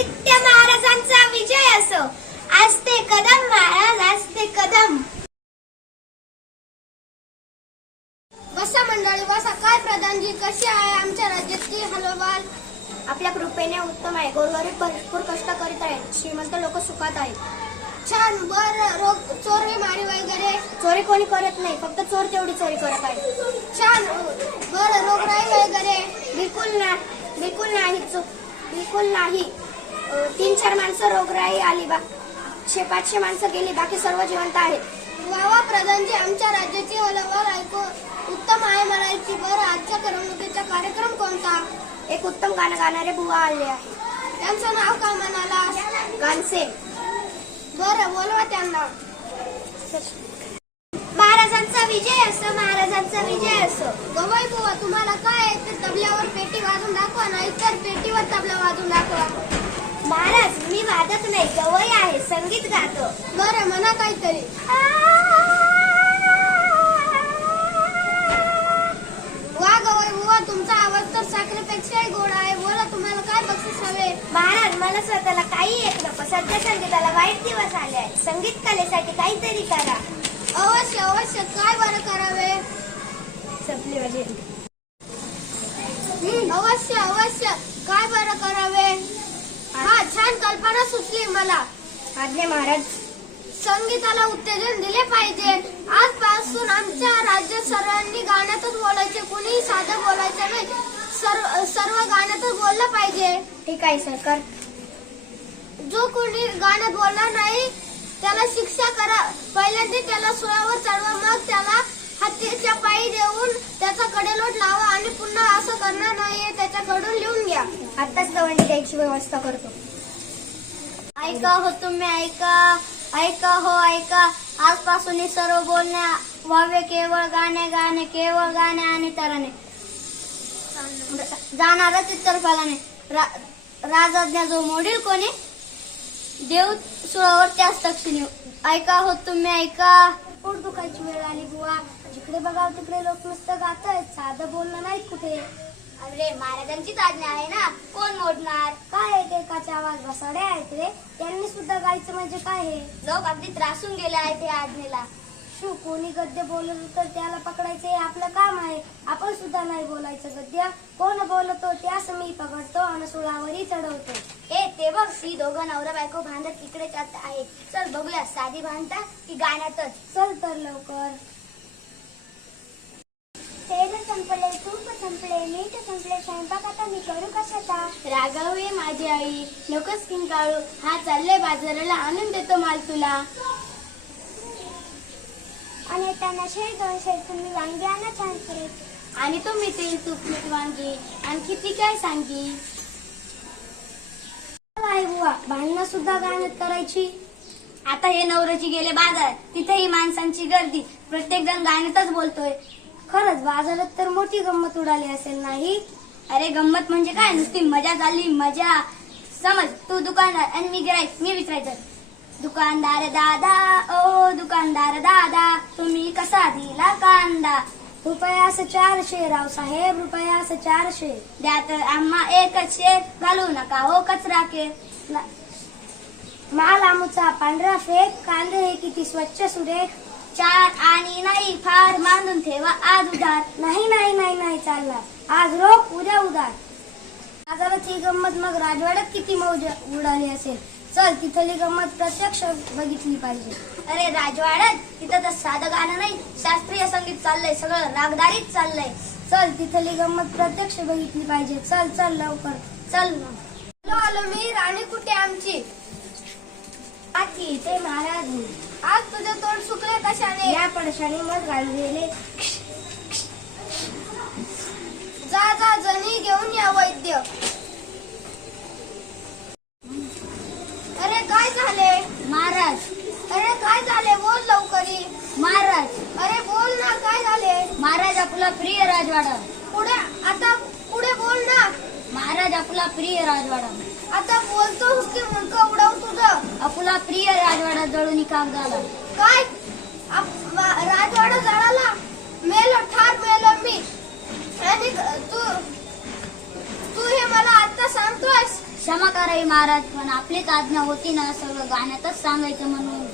आदित्य महाराजांचा विजय असो. आस्ते कदम महाराज, आस्ते कदम. बसा मंडळी बसा. काय प्रधानजी, कशी आहे आमच्या राज्याची हलवाल? आपल्या कृपेने उत्तम आहे. गोरगरीब भरपूर कष्ट करीत आहेत. श्रीमंत लोक सुखात आहेत. छान. बर चोरी मारी वगैरे? चोरी कोणी करत नाही, फक्त चोर तेवढी चोरी करत आहे. छान. बर रोगराई वगैरे? बिलकुल नाही. 3-4 माणसं रोगराई आली, 500 माणसं गेली, बाकी सर्व जिवंत आहेत. वा प्रधानजी, आमच्या राज्याची हलवाल ऐकू उत्तम आहे म्हणायची. बरं, आजच्या करमणुकीचा कार्यक्रम कोणता? एक उत्तम गाणं गाणारे बुवा आले आहे. त्यांचं नाव काय म्हणाला? गानसे. बरं, बोलवा त्यांना. महाराजांचा विजय असो, महाराजांचा विजय असो. गवई बुवा, तुम्हाला काय आहे ते तबल्यावर पेटी वाजून दाखवा, नाहीतर पेटीवर तबला वाजून दाखवा. महाराज, मी वादक नाही, गवई आहे, संगीत गातो. बरं, म्हणा काहीतरी. वा गवई बुवा, तुमचा आवाज तर साखरेपेक्षाही गोड आहे. बोला, तुम्हाला काय बक्षीस हवे? महाराज, मला स्वतःला काही येत नको. सध्या संगीताला वाईट दिवस आले आहेत. संगीत कलेसाठी काहीतरी करा. अवश्य. काय बरं करावे? संपली माझी. अवश्य. काय बरं करावे? हा, छान कल्पना सुचली मला. आज्ञा महाराज. संगीताला उत्तेजन दिले पाहिजे. आजपासून आमच्या राज्यात सर्वांनी गाण्यातच बोलायचे. कुणीही साधं बोलायचं नाही. सर्व गाण्यातच बोललं पाहिजे. ठीक आहे सरकार. जो कोणी गाण्यात बोलणार नाही त्याला शिक्षा करा. पहिल्यांदा त्याला सुळावर चढवा, मग त्याला हत्तीच्या पायी देऊन त्याचा कडेलोट लावा आणि पुन्हा असं करणार नाही त्याच्याकडून लिहून घ्या. आताच दवंडी द्यायची व्यवस्था करतो. ऐका हो तुम्ही, ऐका हो ऐका. आजपासून सर्व बोलणे व्हावे केवळ गाणे, केवळ गाणे आणि तराने. जाणारच इतर फलाने. राजाज्ञा जो मोडील कोणी, देव सुळावर त्याच तक्षणी. ऐका हो तुम्ही, ऐका. पोट दुखायची वेळ आली बुवा. जिकडे बघावं तिकडे लोक नुसतं गातायत, साधं बोलणं नाही कुठे. अरे, महाराजांचीच आज्ञा आहे ना, कोण मोडणार? काय आहे ते एकाचे आवाज बसाडे आहेत रे. त्यांनी सुद्धा गायचं म्हणजे काय हे? लोक अगदी त्रासून गेले आहेत या आज्ञेला. कोणी गद्य बोललं तर त्याला पकडायचं हे आपलं काम आहे. आपण सुद्धा नाही बोलायचं गद्य. कोण बोलतो त्यास मी पकडतो आणि सुळावरही चढवतो. ते बघ, ती दोघं नवरा बायको भांडत तिकडे जात आहेत. चल बघूया, साधी भांडता की गाण्यातच. चल तर लवकर. तेल संपले, तूप संपले, मीठ संपले, स्वयंपाक आता मी करू कशाचा? रागवे माझी आई, नकोच किंकाळू. हा चालले बाजाराला, आणून देतो माल तुला. आणि त्यांना शेर 2 शेर तुम्ही वांगी आणा छान करे. आणि तुम्ही तेल तूप मीठ वांगी आणखी ती काय सांगी. आहे बुवा, भांडणं सुद्धा गाण्यात करायची. आता हे नवऱ्याची गेले बाजार, तिथेही माणसांची गर्दी. प्रत्येक जण गाण्यातच बोलतोय. खरंच बाजारात तर मोठी गंमत उडाली असेल नाही? अरे गंमत म्हणजे काय, नुसती मजा झाली मजा. समज तू दुकानदार आणि मी गिराईक. मी विचारायचं, दुकानदार दादा, ओ दुकानदार दादा, तुम्ही कसा दिला कांदा? रुपयास 400 रावसाहेब, रुपयास 400. द्या तर आम्हा एकच शेर, घालू नका हो कचरा के. माल आमचा पांढरा फेक, कांदे हे किती स्वच्छ सुरेख. 4 आणि नाही फार, बांधून ठेवा आज उधार. नाही चालणार. आज रोख उद्या उधार. बाजारात ही गंमत मग राजवाड्यात किती मौज उडाली असेल. चल, तिथली गंमत प्रत्यक्ष बघितली पाहिजे. अरे राजवाड्यात तिथं तर साधं गाणं नाही, शास्त्रीय संगीत चाललंय, सगळं रागदारीच चाललंय. चल, तिथली गंमत प्रत्यक्ष बघितली पाहिजे. चल लवकर. चल. आलो मी. राणी कुठे आमची? आजी, ते महाराज. आज तुझं तोंड सुकले कशाने? या पडशाने मग घालून गेले. जा जणी घेऊन या वैद्य. अरे काय झाले महाराज? अरे काय झाले? बोल लवकरी. महाराज, अरे बोल ना, काय झाले? महाराज आपला प्रिय राजवाडा. पुढे बोल ना. महाराज आपला प्रिय राजवाडा. आता बोलतो की मुंडकं उडव तुझं. आपला प्रिय राजवाडा जळून खाक झाला. काय? राजवाडा जळाला? मेलो, ठार मेलो मी. आणि तू हे मला आता सांगतोयस? क्षमा करावी महाराज, पण आपलीच आज्ञा होती ना सगळं गाण्यातच सांगायचं म्हणून.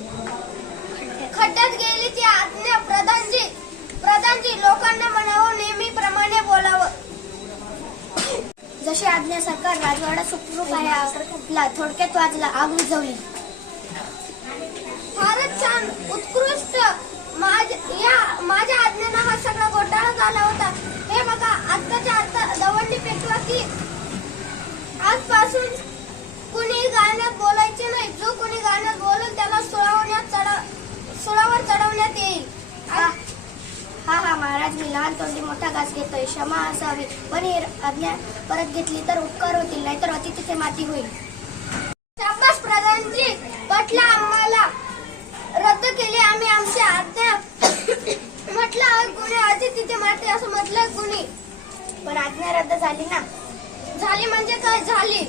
खड्ड्यात गेली ती आज्ञा प्रधानजी लोकांना म्हणावं नेहमीप्रमाणे बोलावं. जशी आज्ञा सरकार राजवाडा सुखरूप आहे आपला थोडक्यात वाजला, आग विझवली. फारच छान, उत्कृष्ट. माझ्या आज्ञेनं हा सगळा घोटाळा झाला होता. हे बघा, आत्ताच्या आता दवंडी पेटवा की आजपासून कुणी गाण्यात बोलायचे नाही. जो कुणी गाण्यात बोलेल त्याला सुळावर चढवण्यात येईल. हा महाराज, मी लहान तोंडी मोठा घास घेतोय, क्षमा असावी. पण ही आज्ञा परत घेतली तर उपकार होतील, नाहीतर अति तिथे माती होईल. शाबास प्रधानजी, पटलं आम्हाला. रद्द केली आम्ही आमची आज्ञा. म्हटलं कुणी अति तिथे माती असं म्हटलं कुणी. पण आज्ञा रद्द झाली ना. झाली म्हणजे काय झाली.